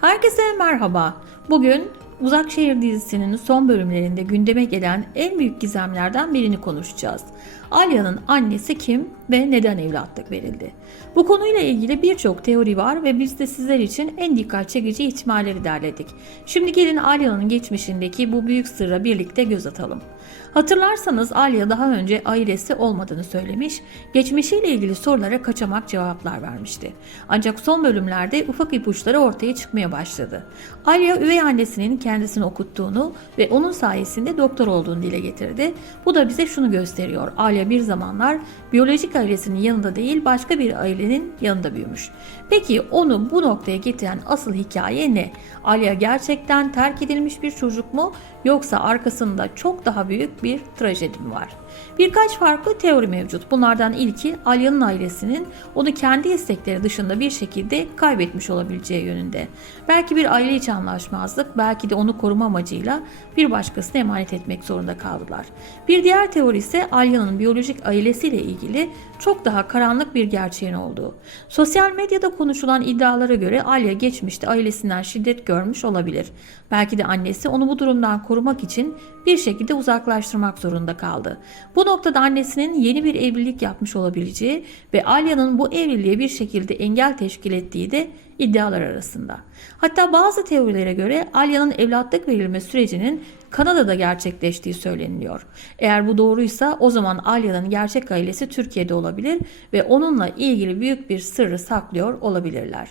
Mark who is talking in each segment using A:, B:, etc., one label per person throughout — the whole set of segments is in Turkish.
A: Herkese merhaba. Bugün Uzak Şehir dizisinin son bölümlerinde gündeme gelen en büyük gizemlerden birini konuşacağız. Alya'nın annesi kim ve neden evlatlık verildi? Bu konuyla ilgili birçok teori var ve biz de sizler için en dikkat çekici ihtimalleri derledik. Şimdi gelin Alya'nın geçmişindeki bu büyük sırra birlikte göz atalım. Hatırlarsanız Alya daha önce ailesi olmadığını söylemiş, geçmişiyle ilgili sorulara kaçamak cevaplar vermişti. Ancak son bölümlerde ufak ipuçları ortaya çıkmaya başladı. Alya üvey annesinin kendisini okuttuğunu ve onun sayesinde doktor olduğunu dile getirdi. Bu da bize şunu gösteriyor. Alya bir zamanlar biyolojik ailesinin yanında değil başka bir ailenin yanında büyümüş. Peki onu bu noktaya getiren asıl hikaye ne? Alya gerçekten terk edilmiş bir çocuk mu yoksa arkasında çok daha büyük bir trajedi mi var? Birkaç farklı teori mevcut. Bunlardan ilki Alya'nın ailesinin onu kendi istekleri dışında bir şekilde kaybetmiş olabileceği yönünde. Belki bir aile içi anlaşmazlık, belki de onu koruma amacıyla bir başkasına emanet etmek zorunda kaldılar. Bir diğer teori ise Alya'nın biyolojik ailesiyle ilgili çok daha karanlık bir gerçeğin olduğu. Sosyal medyada konuşulan iddialara göre Alya geçmişte ailesinden şiddet görmüş olabilir. Belki de annesi onu bu durumdan korumak için bir şekilde uzaklaştırmak zorunda kaldı. Bu noktada annesinin yeni bir evlilik yapmış olabileceği ve Alya'nın bu evliliğe bir şekilde engel teşkil ettiği de iddialar arasında. Hatta bazı teorilere göre Alya'nın evlatlık verilme sürecinin Kanada'da gerçekleştiği söyleniliyor. Eğer bu doğruysa o zaman Alya'nın gerçek ailesi Türkiye'de olabilir ve onunla ilgili büyük bir sırrı saklıyor olabilirler.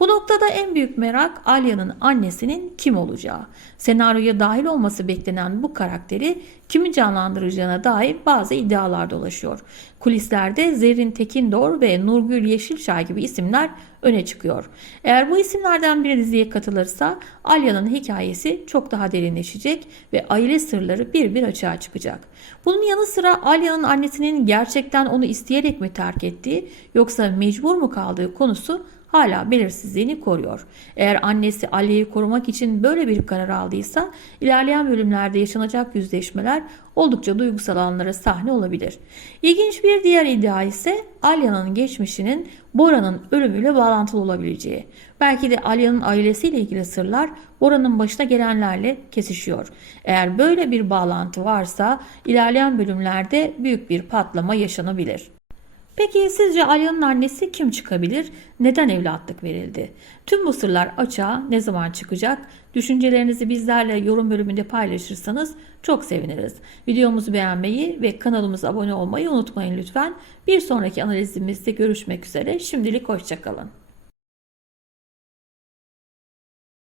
A: Bu noktada en büyük merak Alya'nın annesinin kim olacağı. Senaryoya dahil olması beklenen bu karakteri kimin canlandıracağına dair bazı iddialar dolaşıyor. Kulislerde Zerrin Tekindor ve Nurgül Yeşilçay gibi isimler öne çıkıyor. Eğer bu isimlerden biri diziye katılırsa Alya'nın hikayesi çok daha derinleşecek ve aile sırları bir bir açığa çıkacak. Bunun yanı sıra Alya'nın annesinin gerçekten onu isteyerek mi terk ettiği yoksa mecbur mu kaldığı konusu hala belirsizliğini koruyor. Eğer annesi Alya'yı korumak için böyle bir karar aldıysa ilerleyen bölümlerde yaşanacak yüzleşmeler oldukça duygusal anlara sahne olabilir. İlginç bir diğer iddia ise Alya'nın geçmişinin Bora'nın ölümüyle bağlantılı olabileceği. Belki de Alya'nın ailesiyle ilgili sırlar Bora'nın başına gelenlerle kesişiyor. Eğer böyle bir bağlantı varsa ilerleyen bölümlerde büyük bir patlama yaşanabilir. Peki sizce Alya'nın annesi kim çıkabilir? Neden evlatlık verildi? Tüm bu sırlar açığa ne zaman çıkacak? Düşüncelerinizi bizlerle yorum bölümünde paylaşırsanız çok seviniriz. Videomuzu beğenmeyi ve kanalımıza abone olmayı unutmayın lütfen. Bir sonraki analizimizde görüşmek üzere. Şimdilik hoşçakalın.